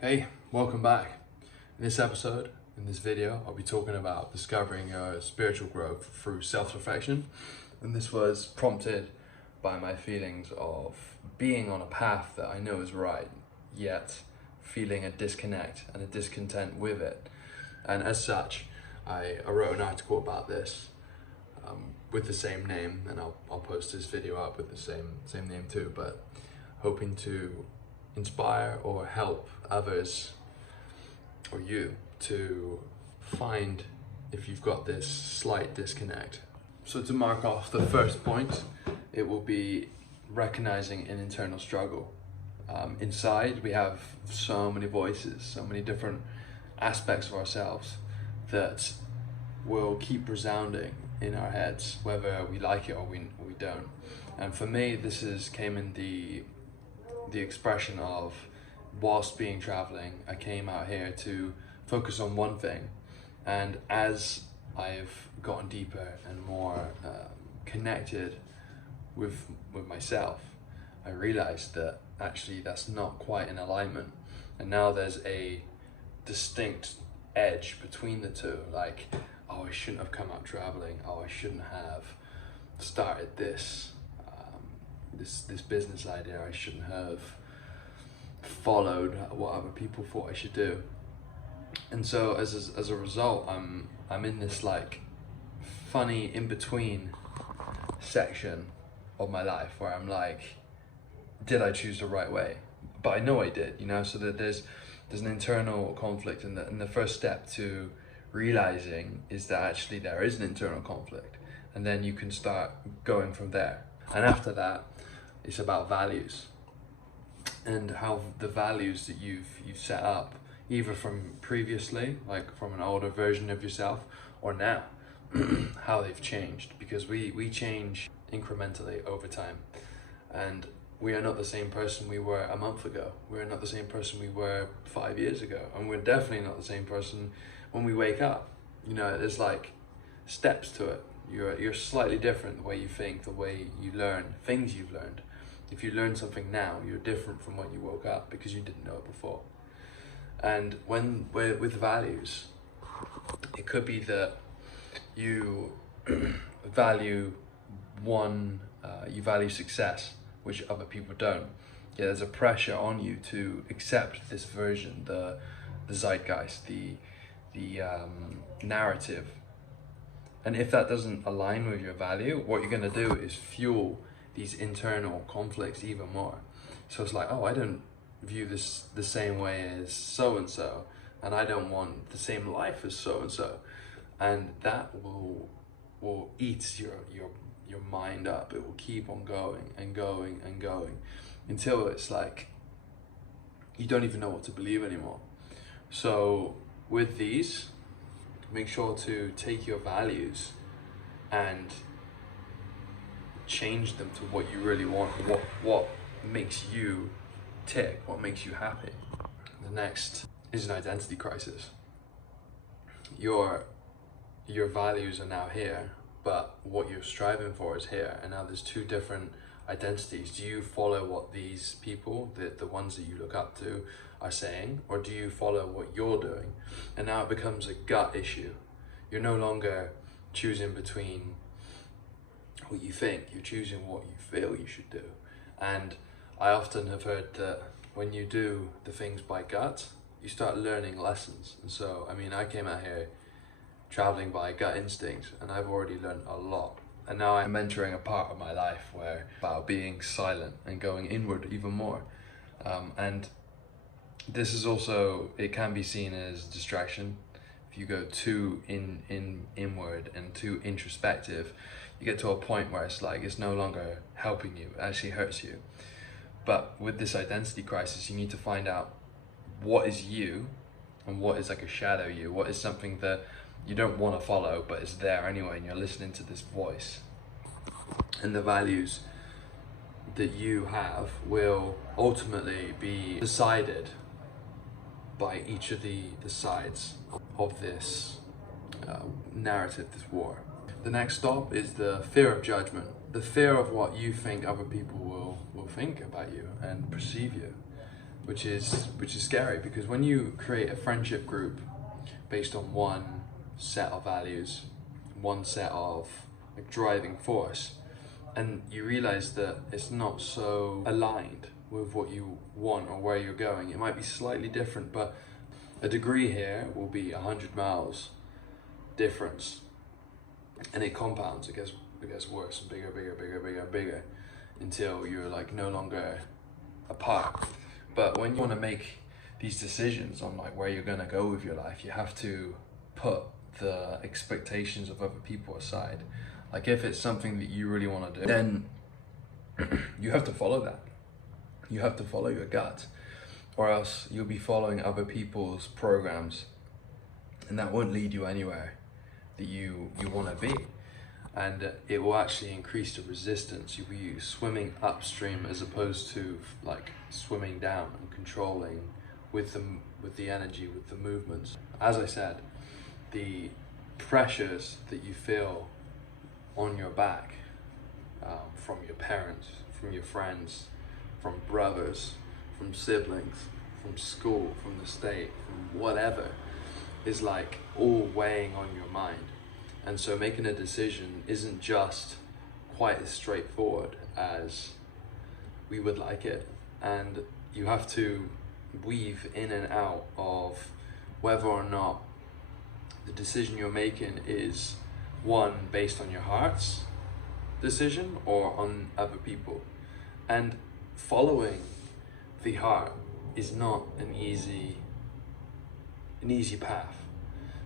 Hey, welcome back. In this episode, in this video, I'll be talking about discovering your spiritual growth through self-reflection. And this was prompted by my feelings of being on a path that I know is right, yet feeling a disconnect and a discontent with it. And as such, I wrote an article about this with the same name, and I'll post this video up with the same name too, but hoping to inspire or help others or you to find if you've got this slight disconnect. So to mark off the first point, it will be recognizing an internal struggle. Inside we have so many voices, so many different aspects of ourselves that will keep resounding in our heads, whether we like it or we don't. And for me, came in the expression of, whilst being traveling, I came out here to focus on one thing, and as I've gotten deeper and more connected with myself, I realized that actually that's not quite in alignment, and now there's a distinct edge between the two. Like, oh, I shouldn't have come out traveling. Oh, I shouldn't have started this business idea. I shouldn't have followed what other people thought I should do. And so as a result, I'm in this like funny in between section of my life where I'm like, did I choose the right way? But I know I did, you know. So that there's an internal conflict, and the first step to realizing is that actually there is an internal conflict, and then you can start going from there. And after that, it's about values, and how the values that you've set up, either from previously, like from an older version of yourself, or now, how they've changed. Because we change incrementally over time, and we are not the same person we were a month ago. We're not the same person we were 5 years ago, and we're definitely not the same person when we wake up. You know, there's like steps to it. You're slightly different, the way you think, the way you learn things you've learned. If you learn something now, you're different from when you woke up because you didn't know it before. And when we're with values, it could be that you value you value success, which other people don't. Yeah, there's a pressure on you to accept this version, the zeitgeist, the narrative. And if that doesn't align with your value, what you're gonna do is fuel these internal conflicts even more. So it's like, oh, I don't view this the same way as so-and-so, and I don't want the same life as so-and-so. And that will eat your mind up. It will keep on going and going and going until it's like you don't even know what to believe anymore. So with these, make sure to take your values and change them to what you really want, what makes you tick, what makes you happy. The next is an identity crisis. Your values are now here, but what you're striving for is here, and now there's two different identities. Do you follow what these people, the ones that you look up to, are saying, or do you follow what you're doing? And now it becomes a gut issue. You're no longer choosing between what you think, you're choosing what you feel you should do. And I often have heard that when you do the things by gut, you start learning lessons. And so, I mean, I came out here traveling by gut instinct, and I've already learned a lot. And now I'm entering a part of my life where about being silent and going inward even more. And this is also, it can be seen as distraction. If you go too inward and too introspective, you get to a point where it's like it's no longer helping you, it actually hurts you. But with this identity crisis, you need to find out what is you and what is like a shadow you, what is something that you don't want to follow but it's there anyway, and you're listening to this voice. And the values that you have will ultimately be decided by each of the sides of this narrative, this war. The next stop is the fear of judgment, the fear of what you think other people will think about you and perceive you. which is scary, because when you create a friendship group based on one set of values, one set of like driving force, and you realize that it's not so aligned with what you want or where you're going. It might be slightly different, but a degree here will be 100 miles difference, and it compounds. It gets worse and bigger until you're like no longer apart. But when you want to make these decisions on like where you're gonna go with your life, you have to put the expectations of other people aside. Like if it's something that you really want to do, then you have to follow that. You have to follow your gut, or else you'll be following other people's programs, and that won't lead you anywhere that you want to be. And it will actually increase the resistance. You'll be swimming upstream as opposed to like swimming down and controlling with the energy, with the movements. As I said, the pressures that you feel on your back from your parents, from your friends, from brothers, from siblings, from school, from the state, from whatever, is like all weighing on your mind. And so making a decision isn't just quite as straightforward as we would like it. And you have to weave in and out of whether or not the decision you're making is one based on your heart's decision or on other people. And following the heart is not an easy path,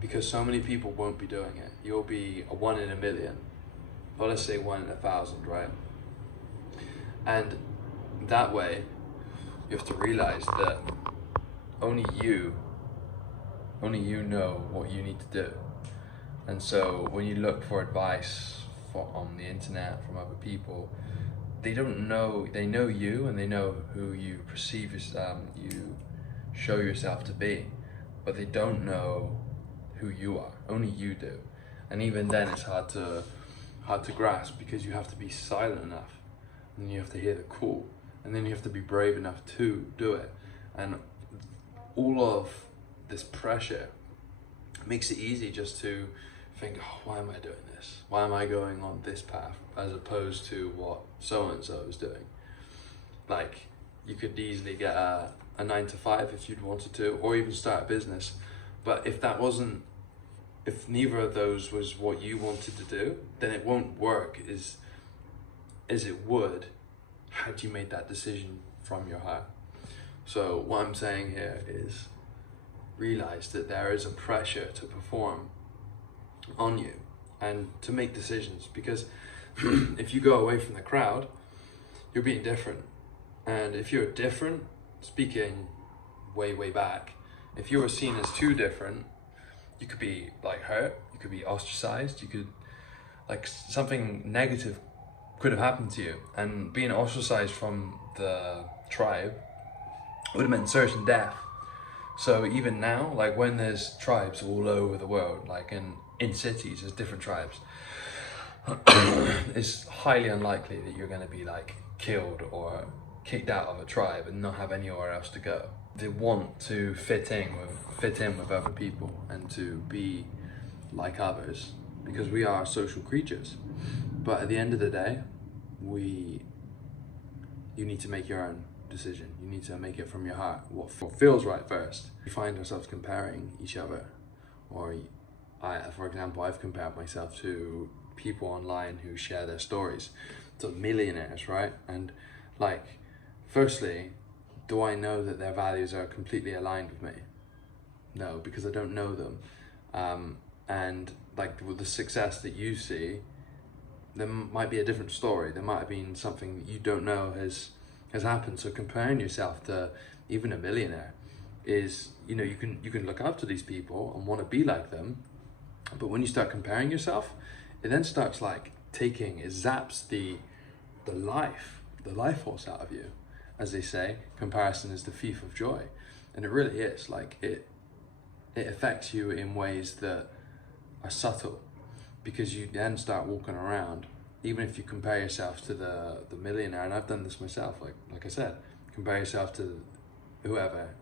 because so many people won't be doing it. You'll be a 1 in a million, or let's say 1 in 1,000, right? And that way, you have to realize that only you know what you need to do. And so when you look for advice on the internet from other people, they don't know, they know you and they know who you perceive you show yourself to be, but they don't know who you are. Only you do. And even then it's hard to grasp, because you have to be silent enough, and you have to hear the call, and then you have to be brave enough to do it. And all of this pressure makes it easy just to think, oh, why am I doing this? Why am I going on this path as opposed to what so-and-so is doing? Like, you could easily get a 9 to 5 if you'd wanted to, or even start a business. But if neither of those was what you wanted to do, then it won't work as it would had you made that decision from your heart. So what I'm saying here is realize that there is a pressure to perform on you and to make decisions, because if you go away from the crowd, you're being different. And if you're different, speaking way back, if you were seen as too different, you could be like hurt, you could be ostracized, you could, like, something negative could have happened to you. And being ostracized from the tribe would have meant certain death. So even now, like when there's tribes all over the world, like in cities, there's different tribes, it's highly unlikely that you're going to be like killed or kicked out of a tribe and not have anywhere else to go. They want to fit in with other people and to be like others, because we are social creatures. But at the end of the day, you need to make your own decision. You need to make it from your heart, what feels right first. We find ourselves comparing each other, or for example, I've compared myself to people online who share their stories, to millionaires, right? And like, firstly, do I know that their values are completely aligned with me? No, because I don't know them. And like with the success that you see, there might be a different story. There might have been something that you don't know has happened. So comparing yourself to even a millionaire is, you can look up to these people and want to be like them. But when you start comparing yourself, it then starts like it zaps the life force out of you. As they say, comparison is the thief of joy. And it really is. Like, it affects you in ways that are subtle, because you then start walking around, even if you compare yourself to the millionaire, and I've done this myself, like I said, compare yourself to whoever,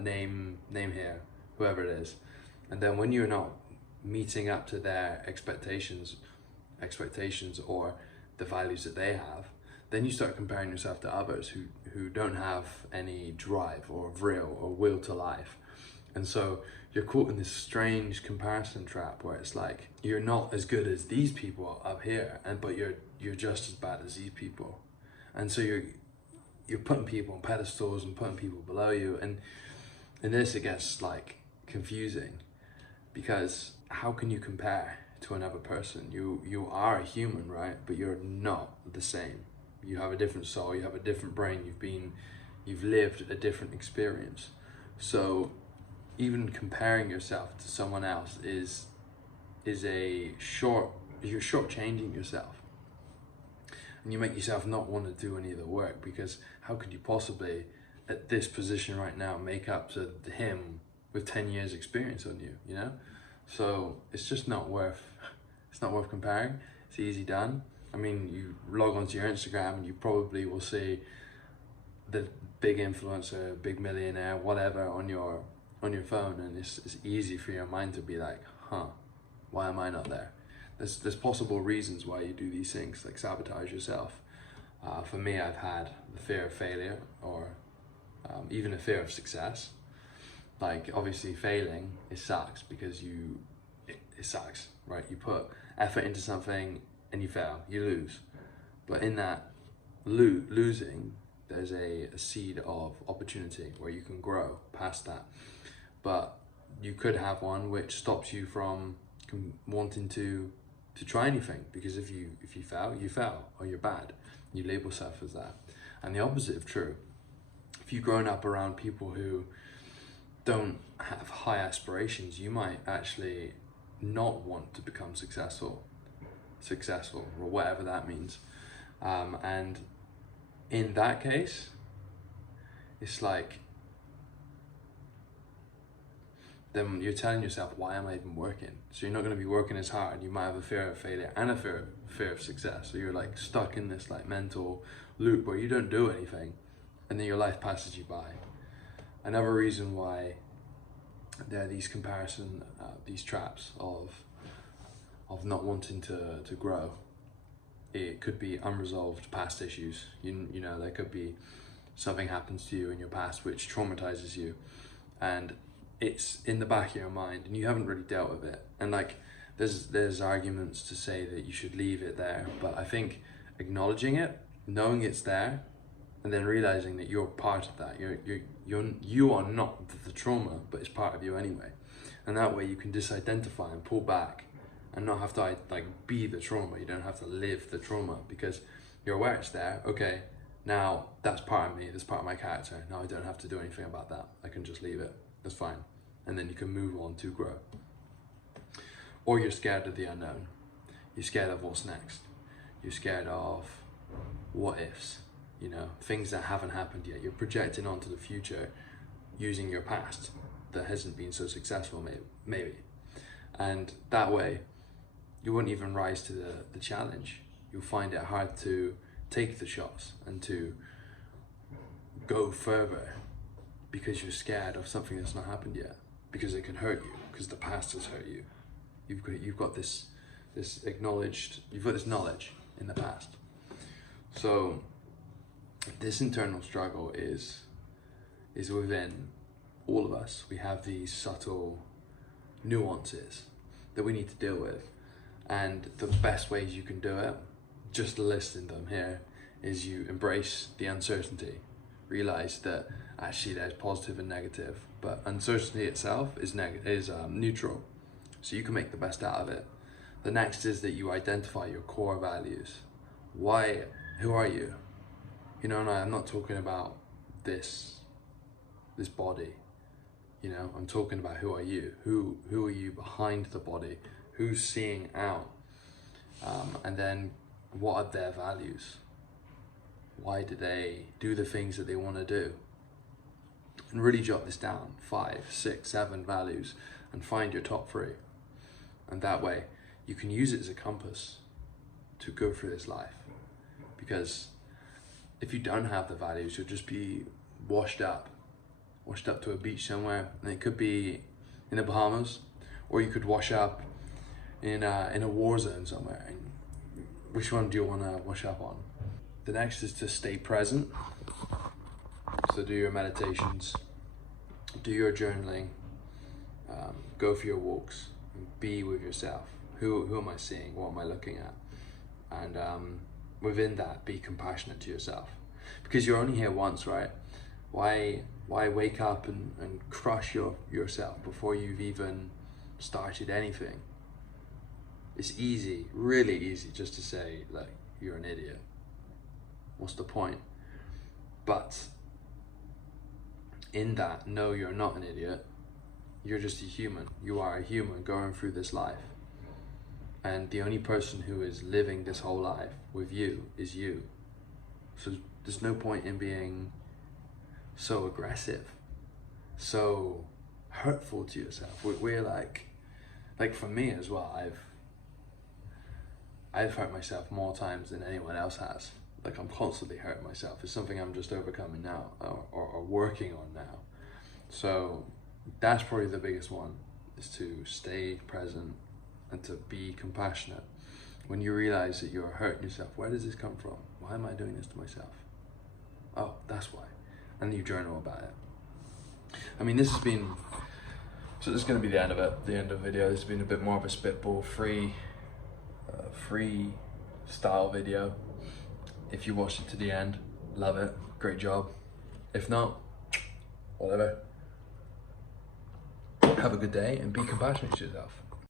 name here, whoever it is, and then when you're not meeting up to their expectations or the values that they have, then you start comparing yourself to others who don't have any drive or will to life. And so you're caught in this strange comparison trap where it's like you're not as good as these people up here, but you're just as bad as these people. And so you're putting people on pedestals and putting people below you, and in this it gets like confusing, because how can you compare to another person? You are a human, right? But you're not the same. You have a different soul, you have a different brain, you've lived a different experience. So even comparing yourself to someone else is you're shortchanging yourself. And you make yourself not want to do any of the work, because how could you possibly, at this position right now, make up to him with 10 years experience on you, you know? So it's just not worth comparing. It's easy done. I mean, you log onto your Instagram and you probably will see the big influencer, big millionaire, whatever on your phone, and it's easy for your mind to be like, why am I not there? There's possible reasons why you do these things, like sabotage yourself. For me, I've had the fear of failure, or even a fear of success. Like, obviously failing, it sucks, because it sucks, right? You put effort into something and you fail, you lose. But in that losing, there's a seed of opportunity where you can grow past that. But you could have one which stops you from wanting to try anything, because if you fail, you fail, or you're bad. You label yourself as that. And the opposite of true. If you've grown up around people who don't have high aspirations, you might actually not want to become successful, or whatever that means. And in that case, it's like, then you're telling yourself, why am I even working? So you're not going to be working as hard. You might have a fear of failure and a fear of success. So you're like stuck in this like mental loop where you don't do anything, and then your life passes you by. Another reason why there are these these traps of not wanting to grow, it could be unresolved past issues. You know, there could be something happens to you in your past which traumatizes you, and it's in the back of your mind and you haven't really dealt with it. And like, there's arguments to say that you should leave it there, but I think acknowledging it, knowing it's there, and then realizing that you're part of that. You are not the trauma, but it's part of you anyway. And that way you can disidentify and pull back and not have to like be the trauma. You don't have to live the trauma, because you're aware it's there. Okay, now that's part of me, that's part of my character. Now I don't have to do anything about that. I can just leave it. That's fine. And then you can move on to grow. Or you're scared of the unknown. You're scared of what's next. You're scared of what ifs, you know, things that haven't happened yet. You're projecting onto the future using your past that hasn't been so successful, maybe. And that way, you wouldn't even rise to the challenge. You'll find it hard to take the shots and to go further, because you're scared of something that's not happened yet, because it can hurt you, because the past has hurt you. You've got this knowledge in the past. So this internal struggle is within all of us. We have these subtle nuances that we need to deal with, and the best ways you can do it, just listing them here, is you embrace the uncertainty. Realize that actually there's positive and negative, but uncertainty itself is neutral, so you can make the best out of it. The next is that you identify your core values. Who are you? You know, and I'm not talking about this body, you know, I'm talking about who are you? Who are you behind the body? Who's seeing out? And then what are their values? Why do they do the things that they want to do? And really jot this down, 5, 6, 7 values, and find your top 3. And that way you can use it as a compass to go through this life. Because if you don't have the values, you'll just be washed up washed up to a beach somewhere, and it could be in the Bahamas, or you could wash up in a war zone somewhere. And which one do you want to wash up on? The next is to stay present. So do your meditations, do your journaling, go for your walks, and be with yourself. Who am I seeing? What am I looking at? And within that, be compassionate to yourself, because you're only here once, right? Why wake up and crush yourself before you've even started anything? It's easy, really easy, just to say like you're an idiot. What's the point? But in that, no, you're not an idiot. You're just a human. You are a human going through this life. And the only person who is living this whole life with you is you. So there's no point in being so aggressive, so hurtful to yourself. We're like for me as well, I've hurt myself more times than anyone else has. Like, I'm constantly hurting myself. It's something I'm just overcoming now, or working on now. So that's probably the biggest one, is to stay present and to be compassionate. When you realize that you're hurting yourself, where does this come from? Why am I doing this to myself? Oh, that's why. And you journal about it. I mean, this is going to be the end of it, the end of the video. This has been a bit more of a spitball, free style video. If you watched it to the end, love it, great job. If not, whatever. Have a good day and be compassionate to yourself.